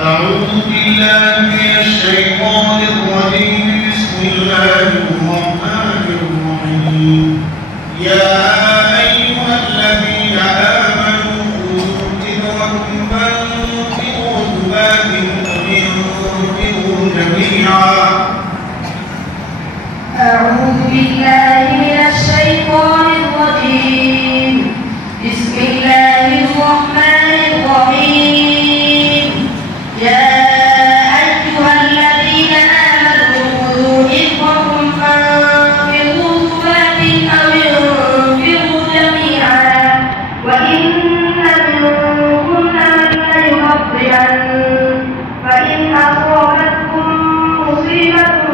أعوذ بالله من الشيطان الرجيم. بسم الله الرحمن الرحيم. يا أيها الذين آمنوا خذوا حذركم فانفروا ثبات أو انفروا جميعا. أعوذ بالله من الشيطان الرجيم. بسم الله الرحمن الرحيم. يا أيها الذين آمنوا خذوا حذركم فانفروا ثبات أو انفروا جميعا وإن منكم ليبطئن فإن أصابتكم مصيبة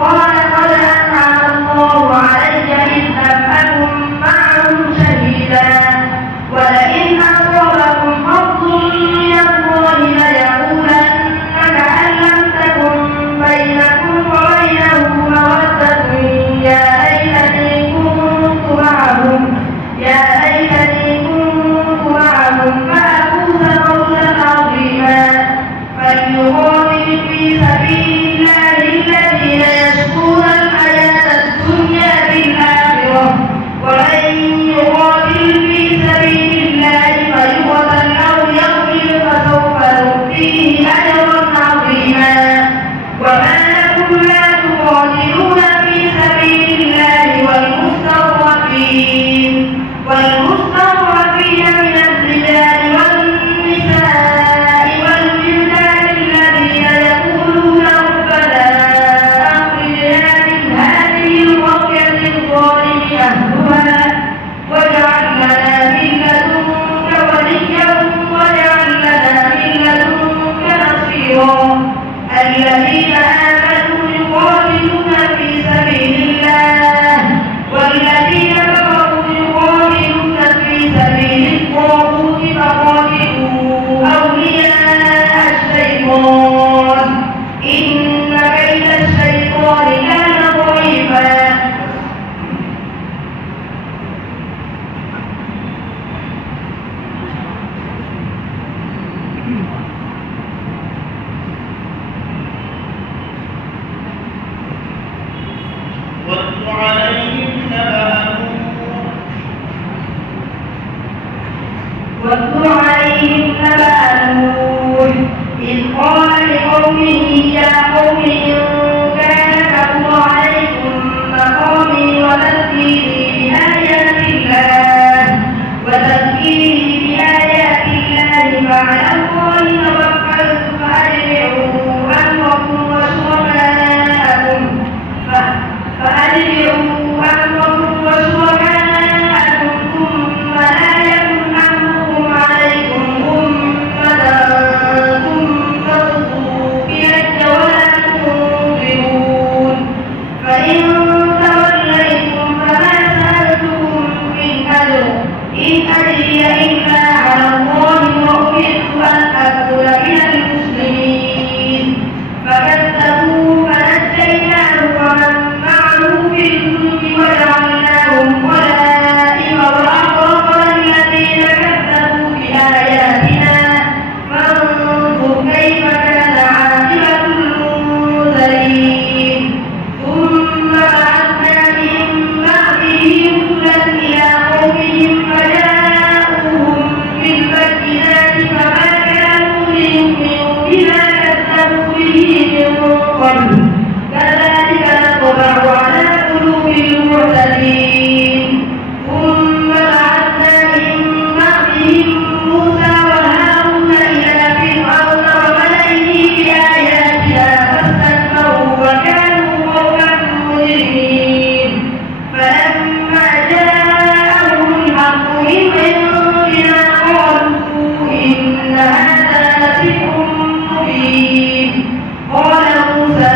قال قد أنعم الله علي إذ لم أكن معهم شهيدا ولئن أصابكم فضل من الله ليقولن كأن لم تكن بينكم وبينه مودة يا ليتني كنت معهم فأفوز فوزا عظيما. فليقاتل في سبيل الله الذين يشكون الحياة الدنيا بالآخرة ومن يقاتل في سبيل الله فيقتل أو يغلب فسوف نؤتيه أجرا عظيما. وما لكم لا تقاتلون في سبيل الله والمستضعفين من الرجال والنساء والولدان الذين يقولون ربنا أخرجنا من هذه القرية الظالم أهلها واجعل لنا من لدنك وليا واجعل لنا من لدنك نصيرا. الذين آمنوا يقاتلون في سبيل الله والذين كفروا يقاتلون في سبيل الطاغوت فقاتلوا أولياء الشيطان إن كيد الشيطان كان ضعيفا. واتل عليهم نبأ نوح إذ قال لقومه يا قوم إن كان كبر عليكم مقامي وتذكيري بآيات الله فعلى الله توكلت فأجمعوا أمركم وشركاءكم ثم لا يكن أمركم عليكم غمة ثم اقضوا إلي ولا تنظرون. فإن توليتم فما سألتكم من أجر إن أجري إلا على الله وأمرت أن أكون من المسلمين. فكذبوه فنجيناه ومن معه في الفلك وجعلناهم خلائف وأغرقنا الذين كذبوا بآياتنا فانظر كيف كان عاقبة المنذرين. ثم بعثنا من بعدهم رسلا إلى قومهم فجاءوهم بالبينات فما كانوا ليؤمنوا بما كذبوا به من قبل كذلك نطبع على قلوب المعتدين. ثم بعثنا من بعدهم موسى وهارون إلى فرعون وملئه بآياتنا فاستكبروا وكانوا قوما مجرمين. فلما جاءهم الحق من عندنا قالوا إن هذا لسحر مبين. قال موسى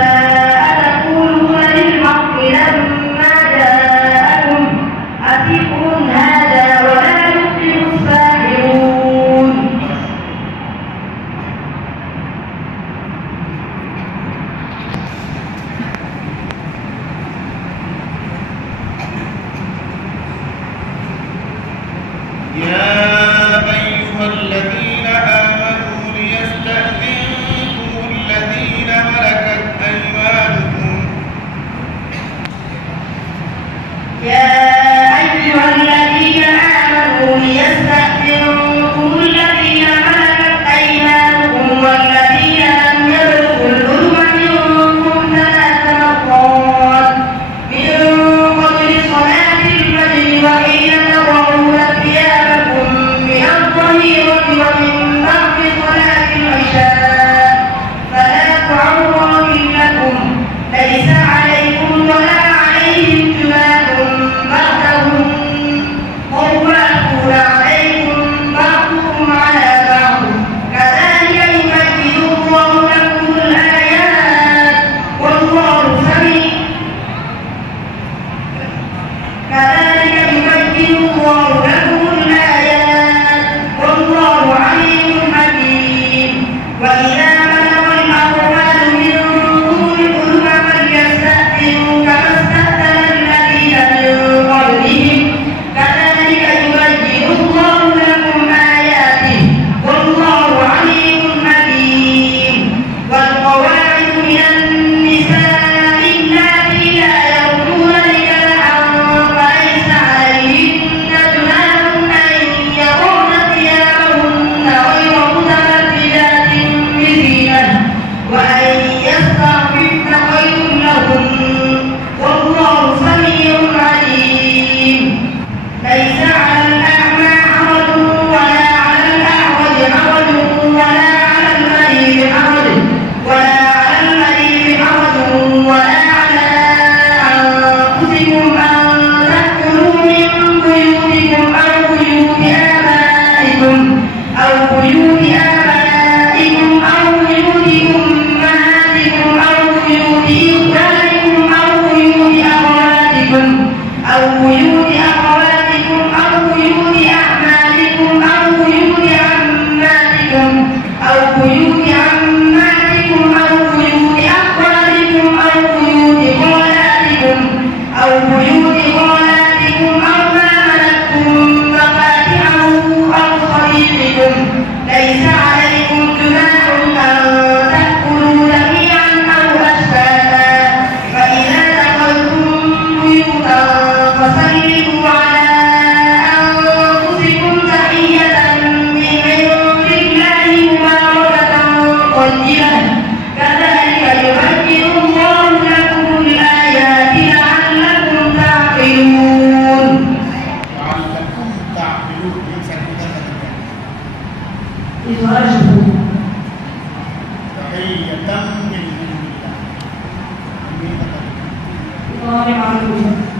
وإذا بلغ الأطفال منكم الحلم فليستأذنوا كما استأذن الذين من قبلهم كذلك يبين الله لكم آياته والله عليم حكيم. والقواعد من النساء اللاتي لا يرجون نكاحا فليس عليهن جناح أن يضعن ثيابهن غير متبرجات بزينة وأن يستعففن خير لهن والله سميع عليم. ليس على الأعمى حرج ولا على الأعرج حرج ولا على المريض حرج ولا على المريض حرج ولا على أنفسكم أن تأكلوا من بيوتكم أو بيوت آبائكم أو بيوت أمهاتكم أو بيوت إخوانكم أو بيوت أخواتكم أو بيوت أخواتكم أو بيوت أعمامكم أو بيوت عماتكم أو بيوت عماتكم أو بيوت أخوالكم أو بيوت خالاتكم أو بيوت خالاتكم أو ما ملكتم مفاتحه أو صديقكم. ليس عليكم جناح أن تأكلوا جميعا أو أشتاتا فإذا دخلتم بيوتا فسلموا على أنفسكم تحية من عند الله مباركة طيبة كذلك يبين الله لكم الآيات لعلكم تعقلون. لعلكم تعقلون. تحية من عند الله. الله